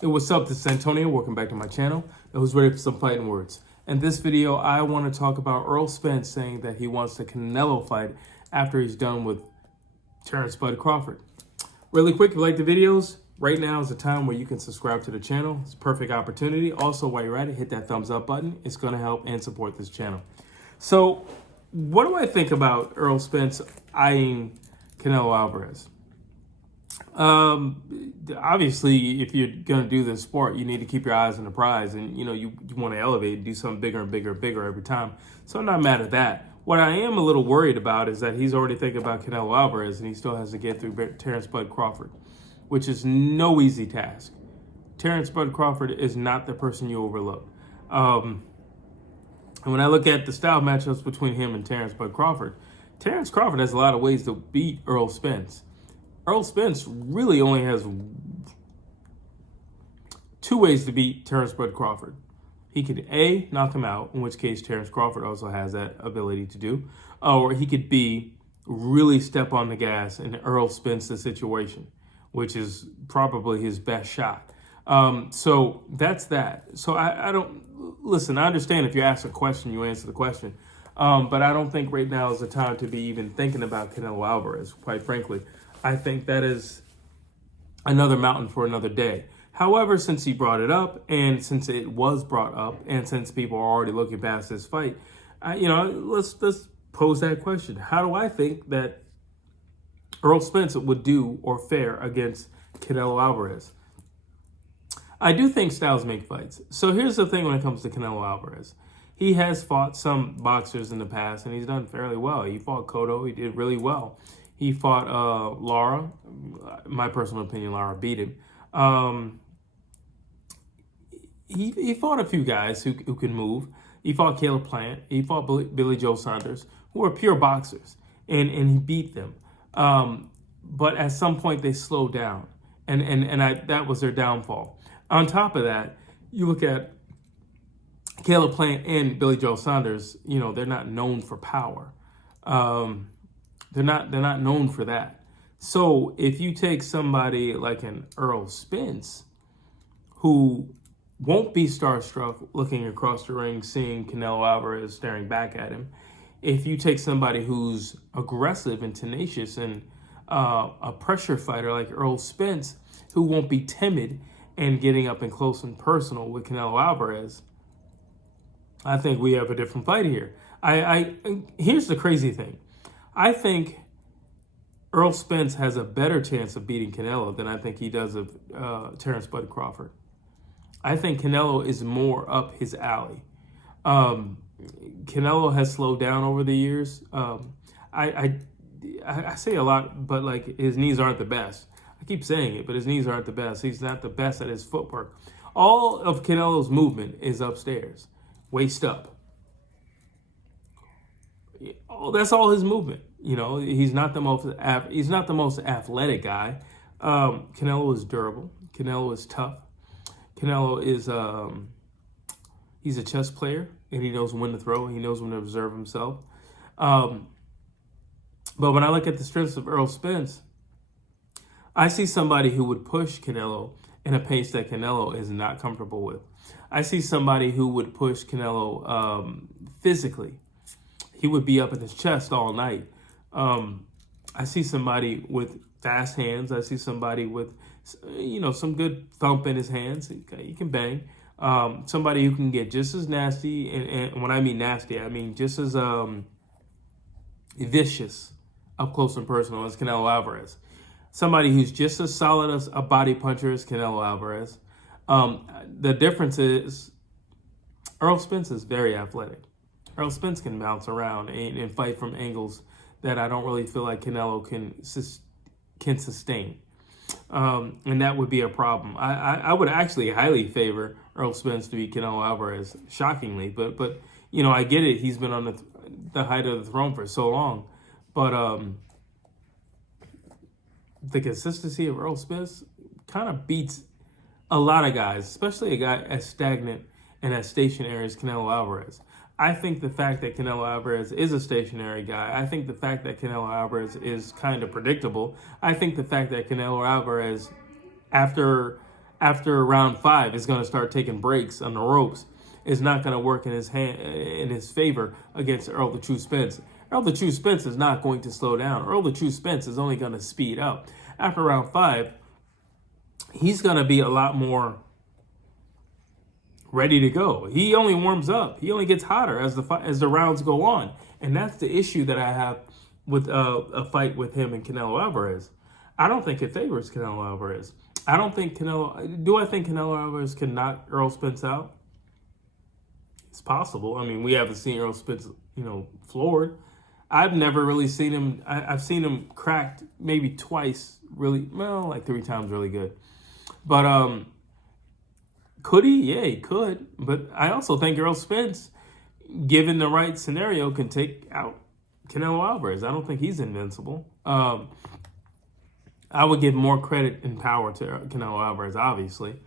Hey, what's up? This is Antonio. Welcome back to my channel. Who's ready for some fighting words? In this video, I want to talk about Errol Spence saying that he wants the Canelo fight after he's done with Terence Crawford. Really quick, if you like the videos, right now is the time where you can subscribe to the channel. It's a perfect opportunity. Also, while you're at it, hit that thumbs up button. It's going to help and support this channel. So, what do I think about Errol Spence eyeing Canelo Alvarez? Obviously, if you're going to do this sport, you need to keep your eyes on the prize, and you want to elevate and do something bigger and bigger and bigger every time. So I'm not mad at that. What I am a little worried about is that he's already thinking about Canelo Alvarez, and he still has to get through Terence Crawford, which is no easy task. Terence Crawford is not the person you overlook. And when I look at the style matchups between him and Terence Crawford has a lot of ways to beat Errol Spence. Errol Spence really only has two ways to beat Terence Crawford. He could A, knock him out, in which case Terence Crawford also has that ability to do, or he could B, really step on the gas and Errol Spence the situation, which is probably his best shot. So that's that. So I don't, listen, I understand if you ask a question, you answer the question. But I don't think right now is the time to be even thinking about Canelo Alvarez, quite frankly. I think that is another mountain for another day. However, since he brought it up, and since it was brought up, and since people are already looking past this fight, let's pose that question. How do I think that Errol Spence would do or fare against Canelo Alvarez? I do think styles make fights. So here's the thing when it comes to Canelo Alvarez. He has fought some boxers in the past, and he's done fairly well. He fought Cotto. He did really well. He fought Lara. My personal opinion, Lara beat him. He fought a few guys who can move. He fought Caleb Plant. He fought Billy Joe Saunders, who are pure boxers, and he beat them. But at some point, they slowed down, and that was their downfall. On top of that, you look at Caleb Plant and Billy Joe Saunders. They're not known for power. They're not known for that. So if you take somebody like an Errol Spence, who won't be starstruck looking across the ring, seeing Canelo Alvarez staring back at him, if you take somebody who's aggressive and tenacious and a pressure fighter like Errol Spence, who won't be timid and getting up and close and personal with Canelo Alvarez, I think we have a different fight here. Here's the crazy thing. I think Errol Spence has a better chance of beating Canelo than I think he does of Terence Crawford. I think Canelo is more up his alley. Canelo has slowed down over the years. I say a lot, but like his knees aren't the best. I keep saying it, but his knees aren't the best. He's not the best at his footwork. All of Canelo's movement is upstairs, waist up. That's all his movement. He's not the most athletic guy. Canelo is durable. Canelo is tough. Canelo is he's a chess player, and he knows when to throw. He knows when to reserve himself. But when I look at the strengths of Errol Spence, I see somebody who would push Canelo in a pace that Canelo is not comfortable with. I see somebody who would push Canelo physically. He would be up in his chest all night. I see somebody with fast hands. I see somebody with, some good thump in his hands. He can bang. Somebody who can get just as nasty, and when I mean nasty, I mean just as vicious up close and personal as Canelo Alvarez. Somebody who's just as solid as a body puncher as Canelo Alvarez. The difference is Errol Spence is very athletic. Errol Spence can bounce around and fight from angles that I don't really feel like Canelo can sustain. And that would be a problem. I would actually highly favor Errol Spence to beat Canelo Alvarez, shockingly. But I get it. He's been on the height of the throne for so long. But the consistency of Errol Spence kind of beats a lot of guys, especially a guy as stagnant and as stationary as Canelo Alvarez. I think the fact that Canelo Alvarez is a stationary guy, I think the fact that Canelo Alvarez is kind of predictable, I think the fact that Canelo Alvarez, after after round 5 is going to start taking breaks on the ropes is not going to work in his favor against Errol the True Spence. Errol the True Spence is not going to slow down. Errol the True Spence is only going to speed up. After round 5, he's going to be a lot more ready to go. He only warms up. He only gets hotter as the rounds go on. And that's the issue that I have with a fight with him and Canelo Alvarez. I don't think it favors Canelo Alvarez. I don't think do I think Canelo Alvarez can knock Errol Spence out? It's possible. I mean, we haven't seen Errol Spence, floored. I've never really seen him. I've seen him cracked maybe twice, like 3 times really good. But could he? Yeah, he could. But I also think Errol Spence, given the right scenario, can take out Canelo Alvarez. I don't think he's invincible. I would give more credit and power to Canelo Alvarez, obviously.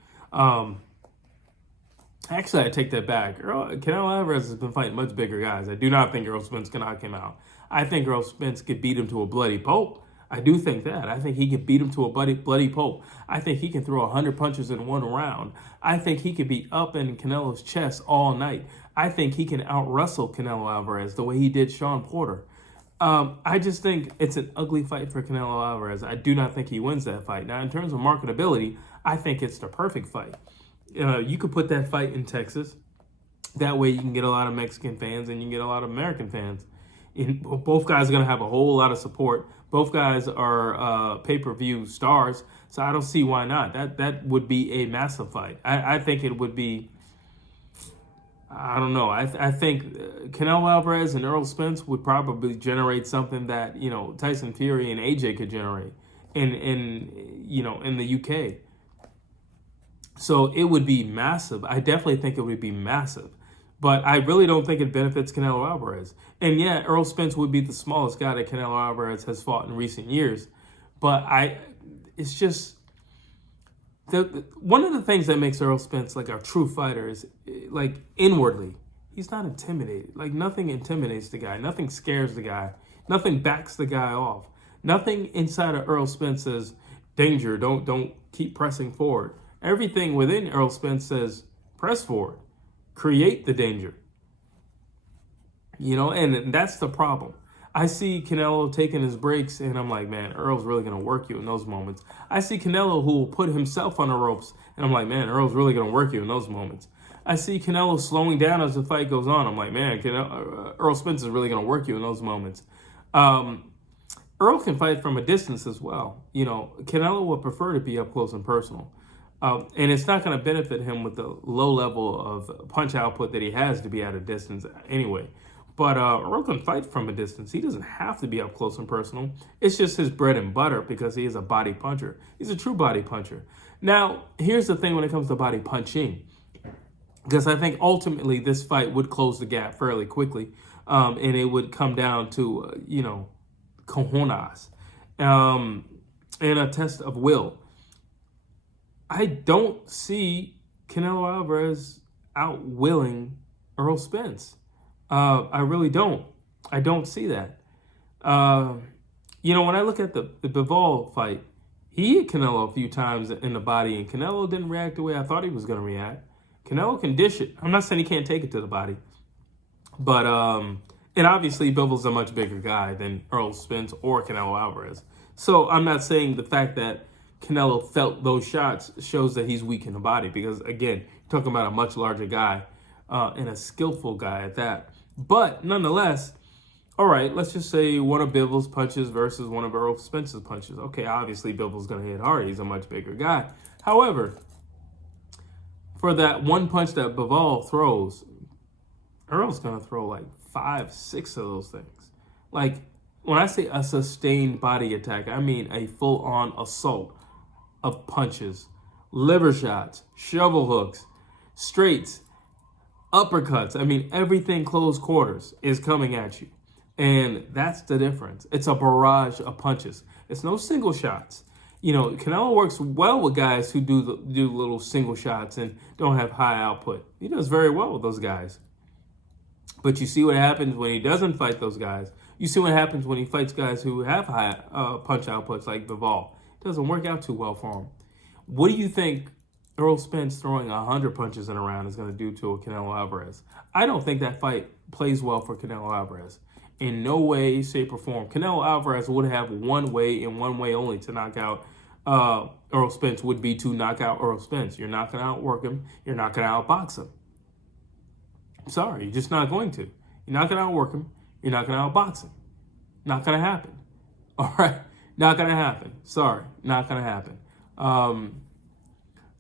Actually, I take that back. Canelo Alvarez has been fighting much bigger guys. I do not think Errol Spence can knock him out. I think Errol Spence could beat him to a bloody pulp. I do think that. I think he could beat him to a bloody pulp. I think he can throw 100 punches in one round. I think he could be up in Canelo's chest all night. I think he can out-wrestle Canelo Alvarez the way he did Sean Porter. I just think it's an ugly fight for Canelo Alvarez. I do not think he wins that fight. Now, in terms of marketability, I think it's the perfect fight. You could put that fight in Texas. That way you can get a lot of Mexican fans and you can get a lot of American fans. Both guys are going to have a whole lot of support. Both guys are pay-per-view stars, so I don't see why not. That would be a massive fight. I think it would be, I don't know. I think Canelo Alvarez and Errol Spence would probably generate something that, Tyson Fury and AJ could generate in the UK. So it would be massive. I definitely think it would be massive. But I really don't think it benefits Canelo Alvarez. And yeah, Errol Spence would be the smallest guy that Canelo Alvarez has fought in recent years. But it's just, one of the things that makes Errol Spence like a true fighter is, like, inwardly, he's not intimidated. Like, nothing intimidates the guy. Nothing scares the guy. Nothing backs the guy off. Nothing inside of Errol Spence says, danger, don't keep pressing forward. Everything within Errol Spence says, press forward. Create the danger. And that's the problem. I see Canelo taking his breaks, and I'm like, man, Earl's really going to work you in those moments. I see Canelo who will put himself on the ropes, and I'm like, man, Earl's really going to work you in those moments. I see Canelo slowing down as the fight goes on. I'm like, man, Errol Spence is really going to work you in those moments. Earl can fight from a distance as well. Canelo would prefer to be up close and personal. And it's not going to benefit him with the low level of punch output that he has to be at a distance anyway. But Earl can fight from a distance. He doesn't have to be up close and personal. It's just his bread and butter because he is a body puncher. He's a true body puncher. Now, here's the thing when it comes to body punching. Because I think ultimately this fight would close the gap fairly quickly. And it would come down to, cojones. And a test of will. I don't see Canelo Alvarez outwilling Errol Spence. I really don't. I don't see that. When I look at the Bivol fight, he hit Canelo a few times in the body, and Canelo didn't react the way I thought he was going to react. Canelo can dish it. I'm not saying he can't take it to the body. But, and obviously Bivol's a much bigger guy than Errol Spence or Canelo Alvarez. So I'm not saying the fact that Canelo felt those shots shows that he's weak in the body because, again, you're talking about a much larger guy and a skillful guy at that. But nonetheless, all right, let's just say one of Bivol's punches versus one of Errol Spence's punches. Okay, obviously Bivol's going to hit harder. He's a much bigger guy. However, for that one punch that Bivol throws, Errol's going to throw like 5, 6 of those things. Like, when I say a sustained body attack, I mean a full-on assault of punches, liver shots, shovel hooks, straights, uppercuts. I mean, everything close quarters is coming at you. And that's the difference. It's a barrage of punches. It's no single shots. Canelo works well with guys who do little single shots and don't have high output. He does very well with those guys. But you see what happens when he doesn't fight those guys. You see what happens when he fights guys who have high punch outputs like Bivol. Doesn't work out too well for him. What do you think Errol Spence throwing 100 punches in a round is going to do to a Canelo Alvarez. I don't think that fight plays well for Canelo Alvarez. In no way, shape, or form. Canelo Alvarez would have one way and one way only to knock out Errol Spence would be to knock out Errol Spence. You're not going to outwork him. You're not going to outbox him. I'm sorry, you're just not going to. You're not going to outwork him. You're not going to outbox him. Not going to happen. All right? Not going to happen. Sorry, not going to happen.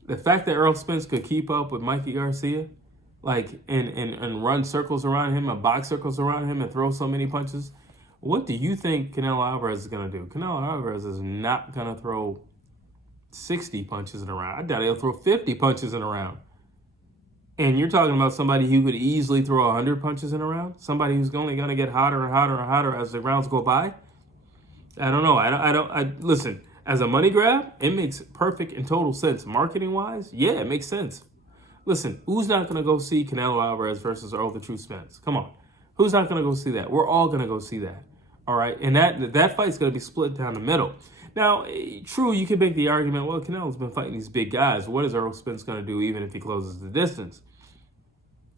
The fact that Errol Spence could keep up with Mikey Garcia, like, and run circles around him, and box circles around him, and throw so many punches, what do you think Canelo Alvarez is going to do? Canelo Alvarez is not going to throw 60 punches in a round. I doubt he'll throw 50 punches in a round. And you're talking about somebody who could easily throw 100 punches in a round? Somebody who's only going to get hotter and hotter and hotter as the rounds go by? I don't know. Listen, as a money grab, it makes perfect and total sense. Marketing-wise, yeah, it makes sense. Listen, who's not going to go see Canelo Alvarez versus Errol the True Spence? Come on. Who's not going to go see that? We're all going to go see that. All right? And that fight's going to be split down the middle. Now, true, you can make the argument, well, Canelo's been fighting these big guys. What is Errol Spence going to do even if he closes the distance?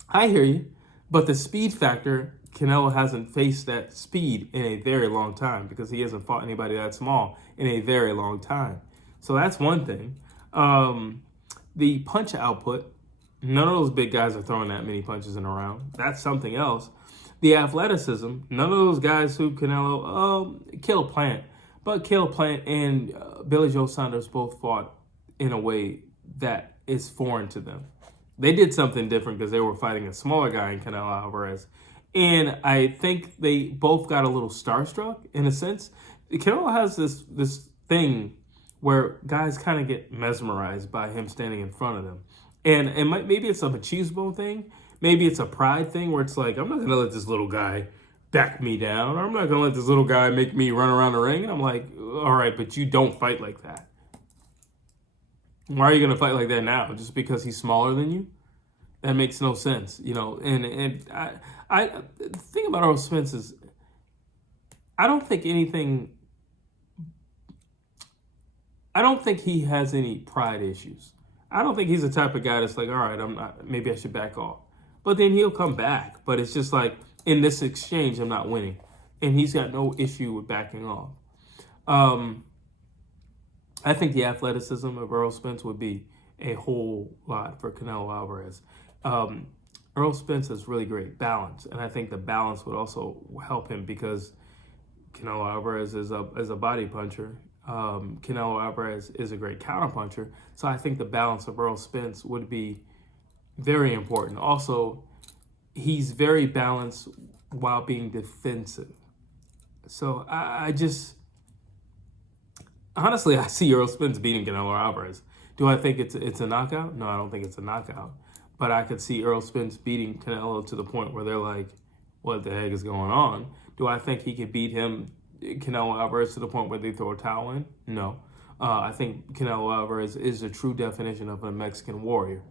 I hear you. But the speed factor, Canelo hasn't faced that speed in a very long time because he hasn't fought anybody that small in a very long time. So that's one thing. The punch output, none of those big guys are throwing that many punches in a round. That's something else. The athleticism, none of those guys who Caleb Plant. But Caleb Plant and Billy Joe Saunders both fought in a way that is foreign to them. They did something different because they were fighting a smaller guy in Canelo Alvarez. And I think they both got a little starstruck in a sense. Canelo has this thing where guys kind of get mesmerized by him standing in front of them. And maybe it's a machismo thing. Maybe it's a pride thing where it's like, I'm not going to let this little guy back me down. Or I'm not going to let this little guy make me run around the ring. And I'm like, all right, but you don't fight like that. Why are you going to fight like that now? Just because he's smaller than you? That makes no sense, you know. And I the thing about Errol Spence is, I don't think he has any pride issues. I don't think he's the type of guy that's like, all right, maybe I should back off. But then he'll come back. But it's just like, in this exchange, I'm not winning. And he's got no issue with backing off. I think the athleticism of Errol Spence would be a whole lot for Canelo Alvarez. Errol Spence has really great balance. And I think the balance would also help him because Canelo Alvarez is a body puncher. Canelo Alvarez is a great counterpuncher. So I think the balance of Errol Spence would be very important. Also, he's very balanced while being defensive. So I honestly see Errol Spence beating Canelo Alvarez. Do I think it's a knockout? No, I don't think it's a knockout. But I could see Errol Spence beating Canelo to the point where they're like, what the heck is going on? Do I think he could beat Canelo Alvarez to the point where they throw a towel in? No. I think Canelo Alvarez is a true definition of a Mexican warrior.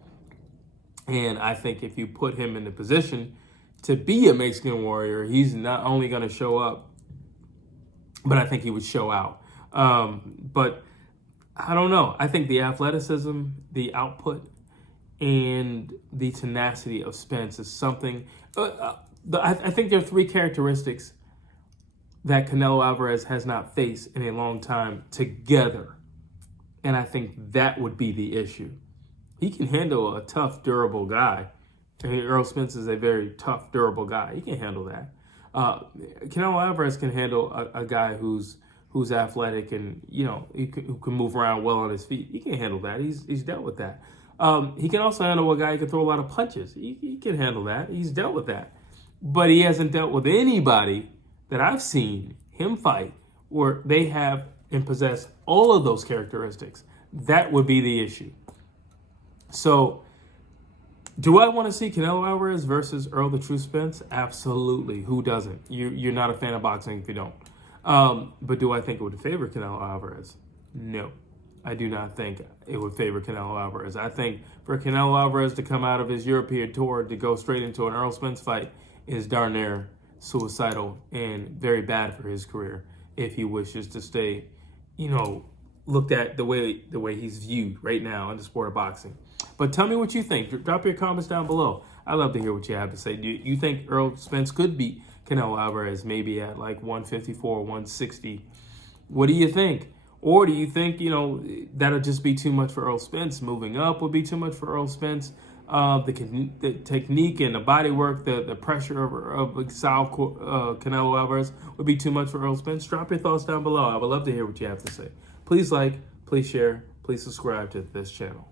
And I think if you put him in the position to be a Mexican warrior, he's not only going to show up, but I think he would show out. But I don't know. I think the athleticism, the output, and the tenacity of Spence is something. I think there are three characteristics that Canelo Alvarez has not faced in a long time together. And I think that would be the issue. He can handle a tough, durable guy. Errol Spence is a very tough, durable guy. He can handle that. Canelo Alvarez can handle a guy who's athletic and, you know, who can move around well on his feet. He can handle that. He's dealt with that. He can also handle a guy who can throw a lot of punches. He can handle that. He's dealt with that. But he hasn't dealt with anybody that I've seen him fight where they have and possess all of those characteristics. That would be the issue. So, do I want to see Canelo Alvarez versus Errol the True Spence? Absolutely. Who doesn't? You're not a fan of boxing if you don't. But do I think it would favor Canelo Alvarez? No. I do not think it would favor Canelo Alvarez. I think for Canelo Alvarez to come out of his European tour to go straight into an Errol Spence fight is darn near suicidal and very bad for his career if he wishes to stay, you know, looked at the way he's viewed right now in the sport of boxing. But tell me what you think. Drop your comments down below. I'd love to hear what you have to say. Do you think Errol Spence could beat Canelo Alvarez maybe at like 154, 160? What do you think? Or do you think, that'll just be too much for Errol Spence? Moving up would be too much for Errol Spence. The technique and the body work, the pressure of Saul Canelo Alvarez would be too much for Errol Spence. Drop your thoughts down below. I would love to hear what you have to say. Please like, please share, please subscribe to this channel.